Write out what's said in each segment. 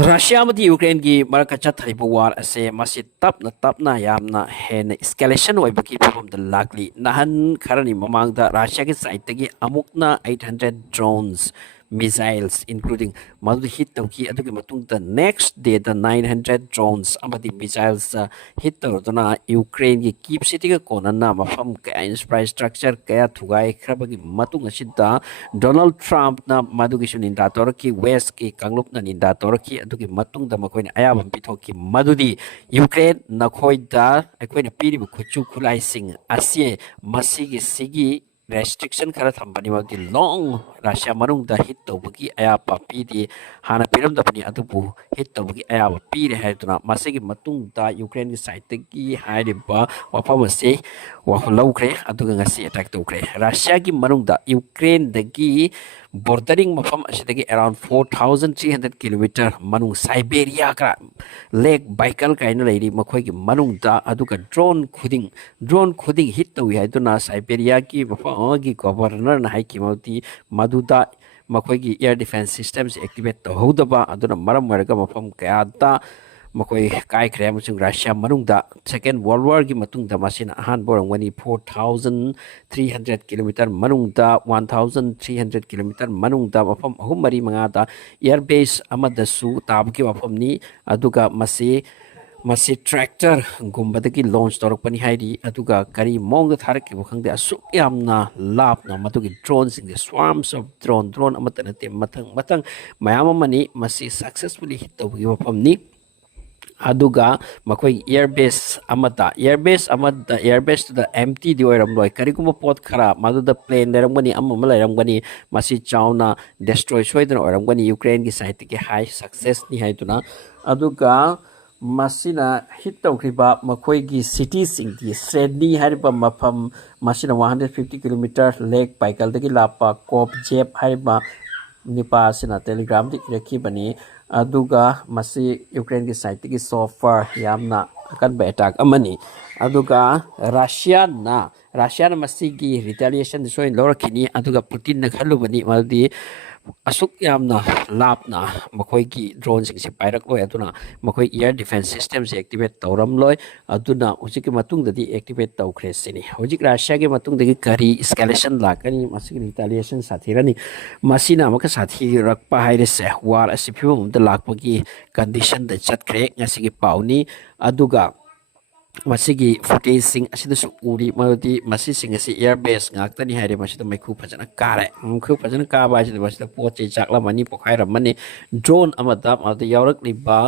Russia amadi Ukraine gi maraka chathariba war ase masi tapna yamna hen escalation oibaki phibum da lagli nahan kharani mamangda Russia gi side tagi amukna 800 drones missiles including madu hit tawki adugi matung the next day the 900 drones amadi missiles hit tawduna Ukraine gi keep city ga konana mafam ka infrastructure kaya thugai khrabagi matung asida Donald Trump na madugi suninda torki west ki kangluk na ninda torki adugi matung da makoina ayabam pithoki madudi Ukraine na khoida akoina piri bu khuchu khulai sing asie masigi sigi restriction khara thambani wadi long Russia manung da hit tawbagi ayapa pidi hana piram da pani adubu hit tawbagi ayapa piri haiduna masigi matung da Ukraine gi side gi haidiba wafamase wa lawkre aduga ngasi attack tawkre Russia gi manung da Ukraine dagi bordering mafam asidagi around 4300 kilometer manung Siberia ka Lake Baikal kaina leiri makhoi gi manung da aduga drone khuding hit tawi haiduna Siberia ki mafam gi governor na hai ki mauti maduda makhoi gi air defense systems activate to hodaba aduna maram warga mafam kaya da makoi kai khrem chung Russia manungda second world war gi matung da masina han borang wani 4300 kilometer manungda 1300 kilometer manungda mafam ahum mari manga da air base amada su tabki mafam ni aduga masi tractor gumbadagi launch torokpani hairi aduga kari mong tharak ki bukhang de asuk yamna lapna matugi drones in the swarms of drone amatana te matang mayama mani masi successfully hit tawgi mafam ni aduga makoi airbase to the empty di oiram loi kariguma pot khara madu the plane leramgani amma leramgani masi chauna destroy soidana oiramgani Ukraine gi side ki high success ni haituna aduga masina hit tawkriba makoi gi cities in the Sredni hariba mafam masina 150 kilometer lake Baikal dagi lapa kop jep hariba nipa sina telegram di rekhi bani aduga masi Ukraine ki side ki so far yamna akan ba attack amani aduga Russia na masi gi retaliation soin lorakini aduga Putin na khalubani maldi asuk yamna lapna makoi ki drone sing se pairak loi aduna makoi air defense system se activate tawram loi aduna hojik ki matung dadi activate tawkhre sini hojik Russia ki matung dagi kari escalation lakani masi retaliation sathirani masina maka sathi rakpa haire se war asiphium da lakpagi condition da chatkre ngasi ki pauni aduga masigi footage sing asida su uri maldi masi sing asi airbase ngaktani haire masida maikhu phajana kare khu phajana ka ba asida masida poche chakla mani pokhai ramani drone amada amada yaurak liba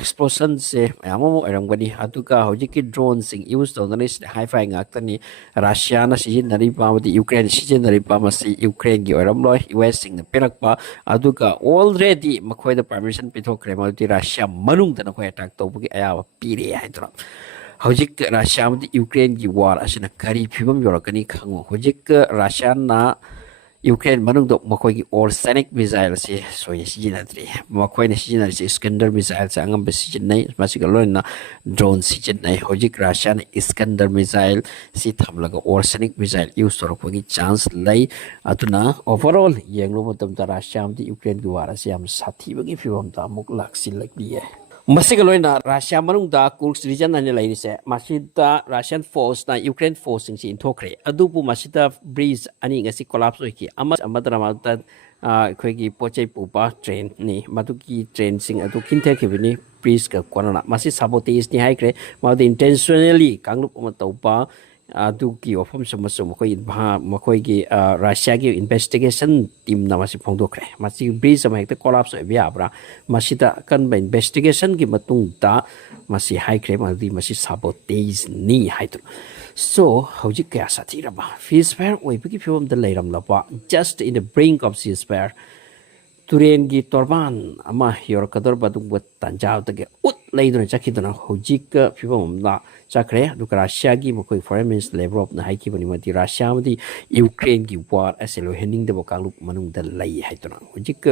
explosion se amamo aramgani aduga hojiki drone sing use to nanis hi-fi ngaktani Russia na sijinari ba madi Ukraine sijinari ba masi Ukraine gi oramloi US sing na perakpa aduga already makhoi da permission pithokre maldi Russia manung da khoi attack tawbugi aya pire haidra hojik Russia amadi Ukraine gi war asina kari phibam yorakani khango hojik Russia na Ukraine manung do makoi gi arsenic missile se soya sijinadri makoi na sijinari se Iskander missile se angam besijinai masigalo na drone sijinai hojik Russia na Iskander missile si thamlaga arsenic missile use torokpagi chance lai atuna overall yenglo matam da Russia amadi Ukraine gi war ase am sathi bagi phibam ta muk laksil lakliye Masigaloina Russia manungda Kursk region ani lairise masida Russian force na Ukraine force sing si intokre adubu masida breeze ani ngasi collapse oiki amadra malta khoigi pochai pupa train ni maduki train sing adu kinthe khibini breeze ka korona masi sabotage ni haikre madu intentionally kanglup ma taupa aduki ofam samasu makoi gi Russia gi investigation team na masi phongdokre masi breeze ma hekta collapse bia abra masida kan ba investigation gi matung da masi high crime adi masi sabotage ni haitu so hojik kya sathira ba ceasefire oibiki phibam da leiram lapa just in the brink of ceasefire turen gi torban ama yor kador badung bat tanjau tage ut leidona chakidona hojik phibam na chakre duka Russia gi makoi foreign minister Lavrov na haiki bani mati Russia mati Ukraine gi war aselo hening de bokalu manung da lai haitona hojik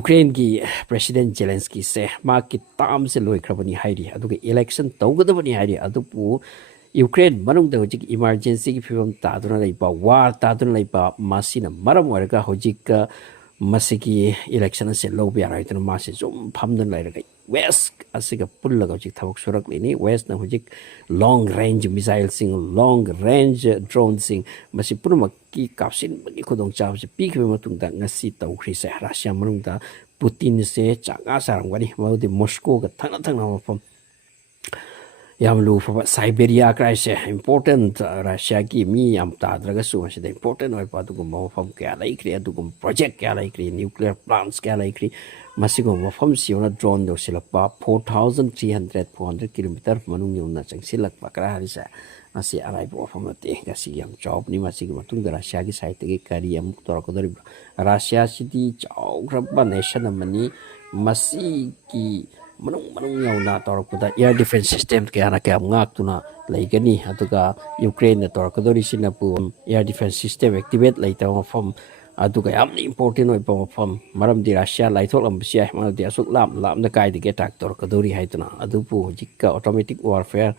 Ukraine gi president Zelensky se ma ki tam se loi khrabani hairi aduga election tawgadabani hairi adupu Ukraine manung da hojik emergency gi phibam ta duna lai ba war ta duna lai ba masina maram warga hojik masiki election se lo be right no masi zum phamdan lai ra west asiga pullaga hojik thabak surak lini west na hojik long range missile sing long range drone sing masi purma ki kapsin bagi khudong chaw se pi khbe matung da ngasi taw khri se Russia manung da Putin se changa sarang wani maudi Moscow ga thangna thangna mafam yamlu for Siberia crisis important Russia ki mi am ta draga su se important oi pa du mo fam kya lai kri adu project kya lai kri nuclear plants kya lai kri masigo mo fam si ona drone do silapa 4300 kilometer manung yuna changsilak pa kra harisa masi arai bo fam te gasi yam job ni masi ma tung da Russia ki site ge kari am tor ko dari Russia city chau grabba nation amani masi ki manung yauna torkuda air defense system kaya ngak tuna laigani atuga Ukraine na torkadori sinapu air defense system activate laita mafam aduga yamni important oi pamafam maram di Russia laithok lamsia ma di asuk lam na kai di getak torkadori haituna adupu jikka automatic warfare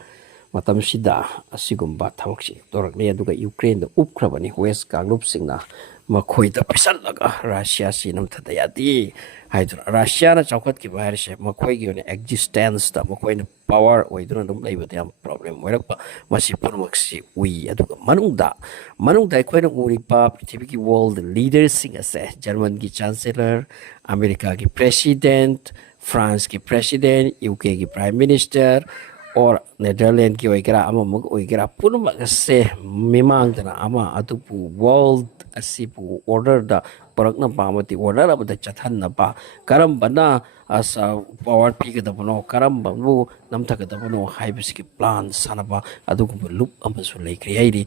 matam sida asigumba thawksi torakne aduga Ukraine da upkrabani west kanglup singna makhoi da pisal laga Russia sinam thadayati haidra Russia na chawkat ki bahar se makhoi gi ne existence da makhoi na power oiduna dum leiba yam problem oirakpa masi purmaksi ui aduga manungda khoi na uri pa prithvi ki world leaders sing ase German ki chancellor America ki president France ki president UK ki prime minister or Netherlands ki oigera ama mug oigera purma se mimang dana ama atupu world asipu order da parakna pamati order abada chathan na pa karam bana asa power pi ga dabno karam babu namtha ga dabno haibis ki plan sanaba adugu loop amasu lekri hairi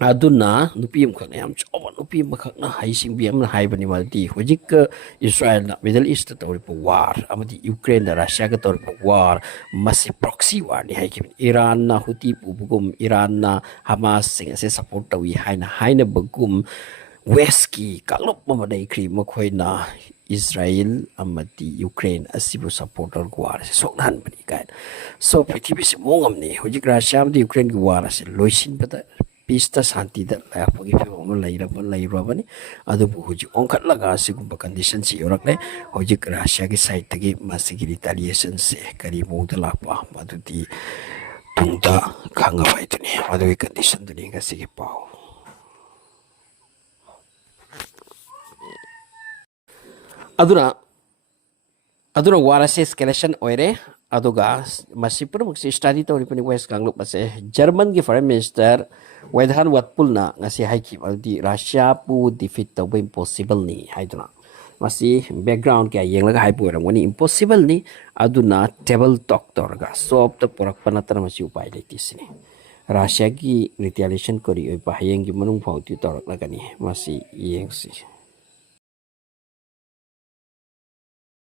aduna nupi am khakna yam choba nupi makhakna haising bi am haibani malti hojik Israel na Middle East ta tori war amadi Ukraine da Russia ga tori war masi proxy war ni haiki Iran na Houthi bugum Iran na Hamas sing ase support tawi haina bagum west ki kalop mamadai kri makhoi na Israel amati Ukraine asibu supporter war se soknan bani kan so prithvi se mongam ni hojik Russia amdi Ukraine ki war se loisin bata pista santi da la pagi fe mo lai ra bani adu huji onkat laga sigumba condition si yorak le hoji Russia ki side tagi masigi retaliation se kari mo da la pa madu di tungda khanga bai tuni madu ki condition duni ga sigi pau aduna warase escalation oire aduga masipur muksi study to ripani west kanglup ase German gi foreign minister wedhan watpulna ngasi haiki aldi Russia pu defeat to be impossible ni haiduna masi background kya yenglaga haipu ramani impossible ni aduna table talk torga sob to porak panatra masi upai leitisini Russia gi retaliation kori oi pa hayeng gi manung phauti torak lagani masi yengsi